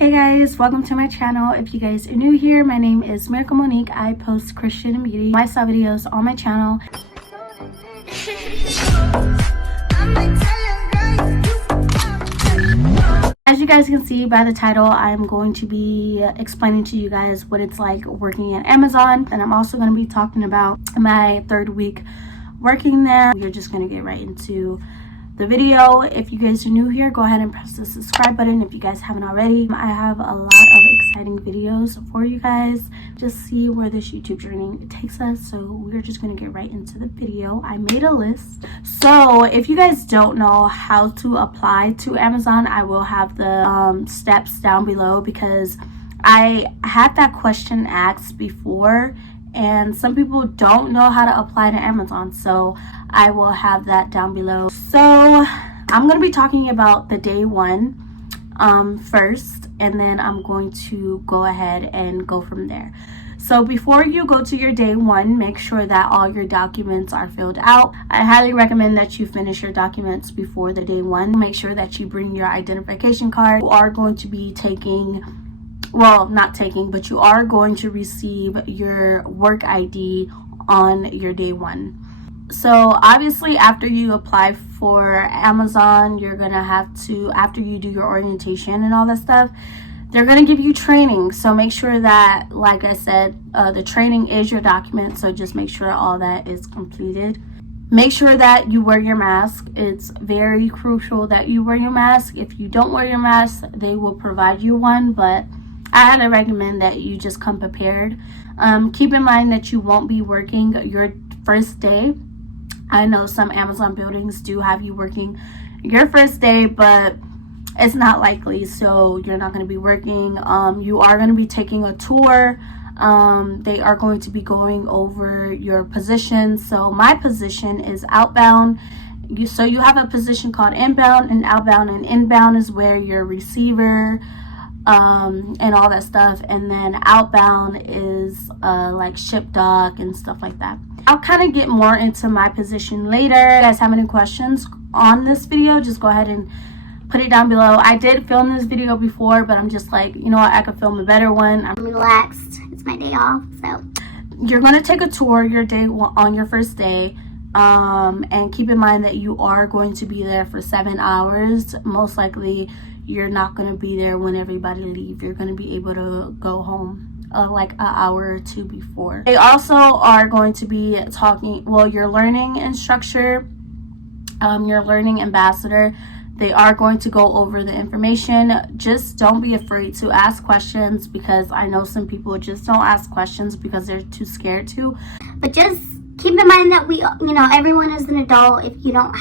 Hey guys, welcome to my channel. If you guys are new here, my name is Miracle Monique. I post Christian and beauty lifestyle videos on my channel. As you guys can see by the title, I'm going to be explaining to you guys what it's like working at Amazon, and I'm also going to be talking about my third week working there. We're just going to get right into the video. If you guys are new here, go ahead and press the subscribe button if you guys haven't already. I have a lot of exciting videos for you guys. Just see where this YouTube journey takes us. So we're just gonna get right into the video. I made a list. So if you guys don't know how to apply to Amazon, I will have the steps down below, because I had that question asked before and some people don't know how to apply to Amazon, so I will have that down below. So I'm going to be talking about the day one first, and then I'm going to go ahead and go from there. So before you go to your day one, make sure that all your documents are filled out. I highly recommend that you finish your documents before the day one. Make sure that you bring your identification card. You are going to be taking, well, not taking, but you are going to receive your work ID on your day one. So obviously after you apply for Amazon, you're gonna have to, after you do your orientation and all that stuff, they're gonna give you training. So make sure that, like I said, the training is your document, so just make sure all that is completed. Make sure that you wear your mask. It's very crucial that you wear your mask. If you don't wear your mask, they will provide you one, but I highly recommend that you just come prepared. Keep in mind that you won't be working your first day. I know some Amazon buildings do have you working your first day, but it's not likely, so you're not going to be working. You are going to be taking a tour. They are going to be going over your position. So my position is outbound. So you have a position called inbound and outbound, and inbound is where your receiver and all that stuff, and then outbound is like Shipdock and stuff like that. I'll kind of get more into my position later. If you guys have any questions on this video, just go ahead and put it down below. I did film this video before, but I'm just like, you know what, I could film a better one. I'm relaxed. It's my day off, so you're going to take a tour your day on your first day. And keep in mind that you are going to be there for 7 hours. Most likely you're not going to be there when everybody leaves. You're going to be able to go home like an hour or two before. They also are going to be talking, well, your learning instructor, your learning ambassador, they are going to go over the information. Just don't be afraid to ask questions, because I know some people just don't ask questions because they're too scared to. But just keep in mind that everyone is an adult. If you don't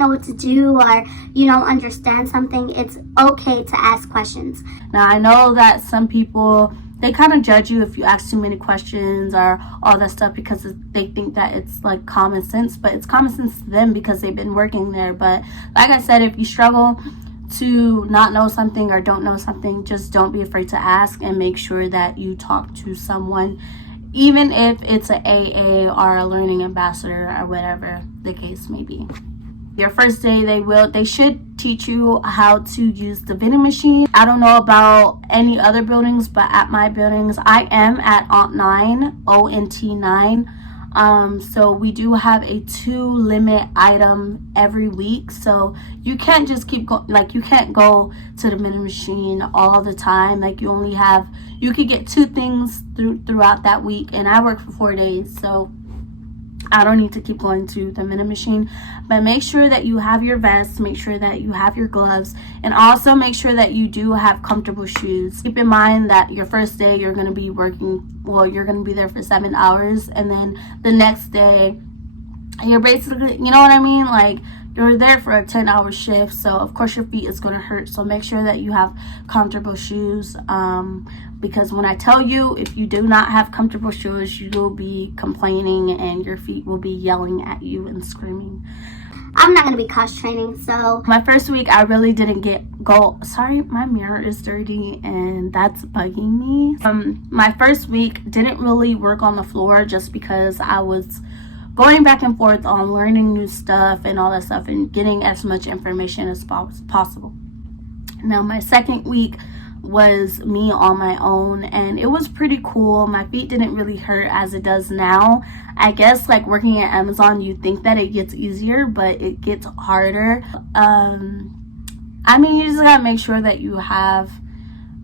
know what to do, or you don't understand something, it's okay to ask questions. Now I know that some people, they kind of judge you if you ask too many questions or all that stuff, because they think that it's like common sense, but it's common sense to them because they've been working there. But like I said, if you struggle to not know something or don't know something, just don't be afraid to ask, and make sure that you talk to someone, even if it's an AA or a learning ambassador or whatever the case may be. Your first day, they should teach you how to use the vending machine. I don't know about any other buildings, but at my buildings, I am at ONT9, ONT9. So we do have a 2 limit item every week. So you can't just keep going, like you can't go to the vending machine all the time. Like you could get 2 things throughout that week, and I work for 4 days, so I don't need to keep going to the vending machine. But make sure that you have your vest, make sure that you have your gloves, and also make sure that you do have comfortable shoes. Keep in mind that your first day you're going to be working, well, you're going to be there for 7 hours, and then the next day you're basically, you know what I mean, like you're there for a 10-hour shift, so of course your feet is going to hurt. So make sure that you have comfortable shoes, because when I tell you, if you do not have comfortable shoes, you will be complaining and your feet will be yelling at you and screaming. I'm not going to be cross training, so my first week I really didn't go. Sorry, my mirror is dirty and that's bugging me. My first week didn't really work on the floor, just because I was going back and forth on learning new stuff and all that stuff and getting as much information as possible. Now my second week was me on my own, and it was pretty cool. My feet didn't really hurt as it does now. I guess like working at Amazon, you think that it gets easier, but it gets harder. I mean, you just gotta make sure that you have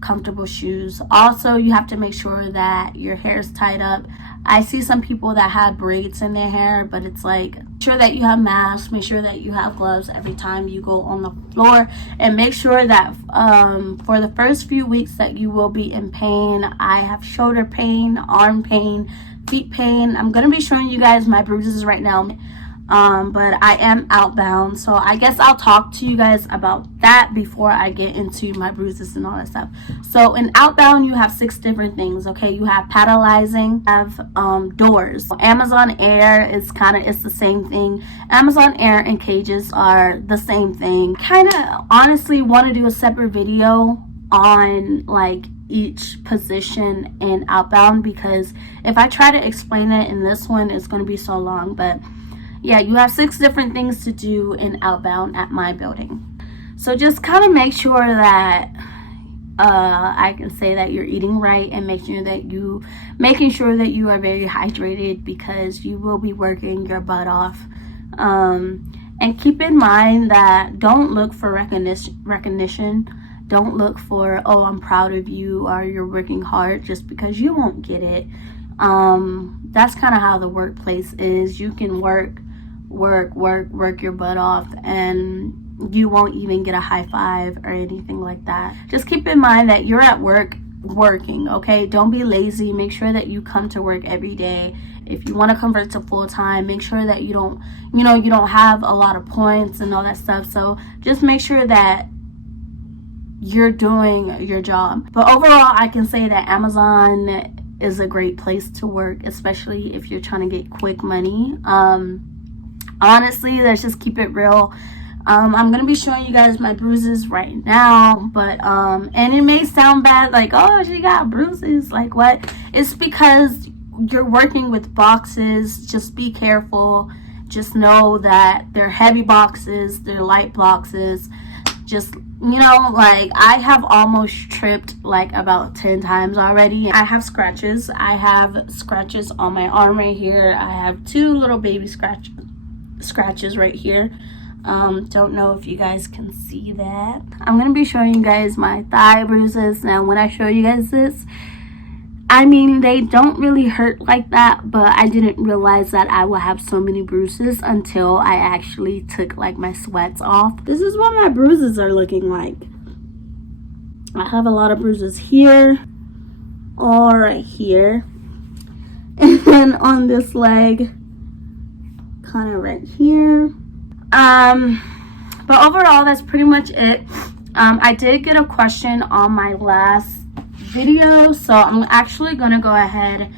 comfortable shoes. Also, you have to make sure that your hair is tied up. I see some people that have braids in their hair, but it's like, make sure that you have masks, make sure that you have gloves every time you go on the floor, and make sure that for the first few weeks that you will be in pain. I have shoulder pain, arm pain, feet pain. I'm gonna be showing you guys my bruises right now. But I am outbound, so I guess I'll talk to you guys about that before I get into my bruises and all that stuff. So in outbound, you have 6 different things. Okay, you have pedalizing, you have doors. Amazon Air is it's the same thing. Amazon Air and cages are the same thing. Kind of honestly want to do a separate video on like each position in outbound, because if I try to explain it in this one, it's going to be so long. But yeah, you have 6 different things to do in outbound at my building. So just kind of make sure that I can say that you're eating right, and making sure that you are very hydrated, because you will be working your butt off. And keep in mind that don't look for recognition. Don't look for, oh, I'm proud of you, or you're working hard, just because you won't get it. That's kind of how the workplace is. You can work your butt off, and you won't even get a high five or anything like that. Just keep in mind that you're at work working, okay? Don't be lazy. Make sure that you come to work every day. If you want to convert to full-time, make sure that you don't have a lot of points and all that stuff. So just make sure that you're doing your job. But overall, I can say that Amazon is a great place to work, especially if you're trying to get quick money. Honestly, let's just keep it real. I'm gonna be showing you guys my bruises right now, but and it may sound bad, like, oh, she got bruises, like what? It's because you're working with boxes. Just be careful. Just know that they're heavy boxes, they're light boxes. Just, like, I have almost tripped like about 10 times already. I have scratches. I have scratches on my arm right here. I have 2 little baby scratches right here. Don't know if you guys can see that. I'm gonna be showing you guys my thigh bruises. Now when I show you guys this, I mean, they don't really hurt like that, but I didn't realize that I would have so many bruises until I actually took like my sweats off. This is what my bruises are looking like. I have a lot of bruises here, all right here, and then on this leg, kind of right here. But overall, that's pretty much it. I did get a question on my last video, so I'm actually gonna go ahead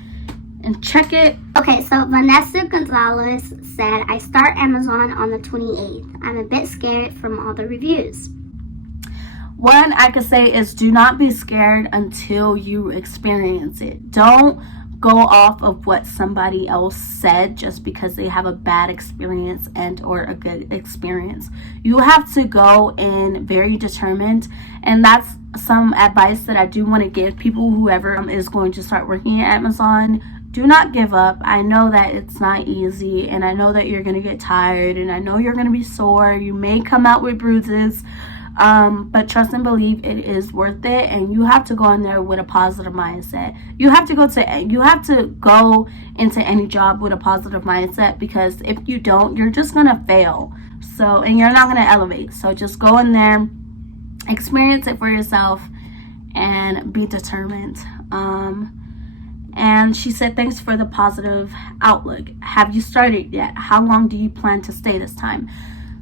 and check it. Okay, so Vanessa Gonzalez said, I start Amazon on the 28th. I'm a bit scared from all the reviews. One I could say is, do not be scared until you experience it. Don't go off of what somebody else said just because they have a bad experience and or a good experience. You have to go in very determined, and that's some advice that I do want to give people, whoever is going to start working at Amazon. Do not give up. I know that it's not easy, and I know that you're going to get tired, and I know you're going to be sore. You may come out with bruises, but trust and believe it is worth it, and you have to go in there with a positive mindset. You have to go into any job with a positive mindset, because if you don't, you're just gonna fail. So, and you're not gonna elevate. So just go in there, experience it for yourself, and be determined. And she said, thanks for the positive outlook. Have you started yet? How long do you plan to stay this time?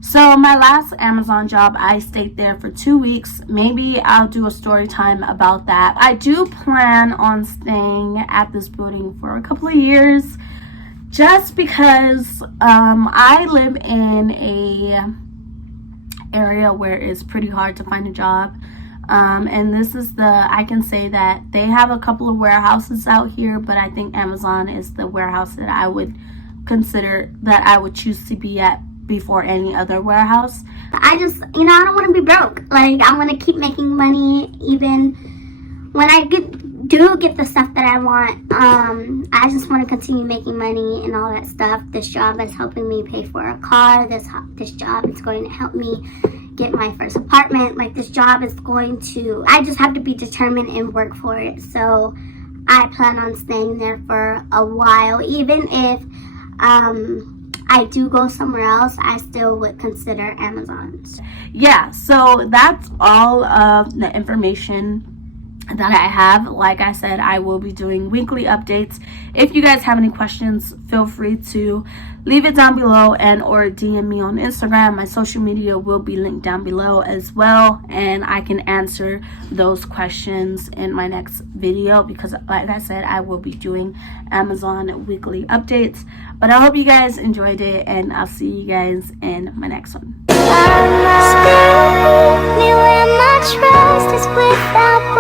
So my last Amazon job, I stayed there for 2 weeks. Maybe I'll do a story time about that. I do plan on staying at this building for a couple of years, just because I live in a area where it's pretty hard to find a job. And this is I can say that they have a couple of warehouses out here, but I think Amazon is the warehouse that I would consider, that I would choose to be at before any other warehouse. I just, I don't want to be broke. Like, I want to keep making money, even when I do get the stuff that I want, I just want to continue making money and all that stuff. This job is helping me pay for a car. This job is going to help me get my first apartment. Like, this job is going to, I just have to be determined and work for it. So I plan on staying there for a while. Even if I do go somewhere else, I still would consider Amazon. Yeah, so that's all of the information that I have. Like I said, I will be doing weekly updates. If you guys have any questions, feel free to leave it down below and or DM me on Instagram. My social media will be linked down below as well, and I can answer those questions in my next video, because like I said, I will be doing Amazon weekly updates. But I hope you guys enjoyed it, and I'll see you guys in my next one. Spirit, me where my trust is without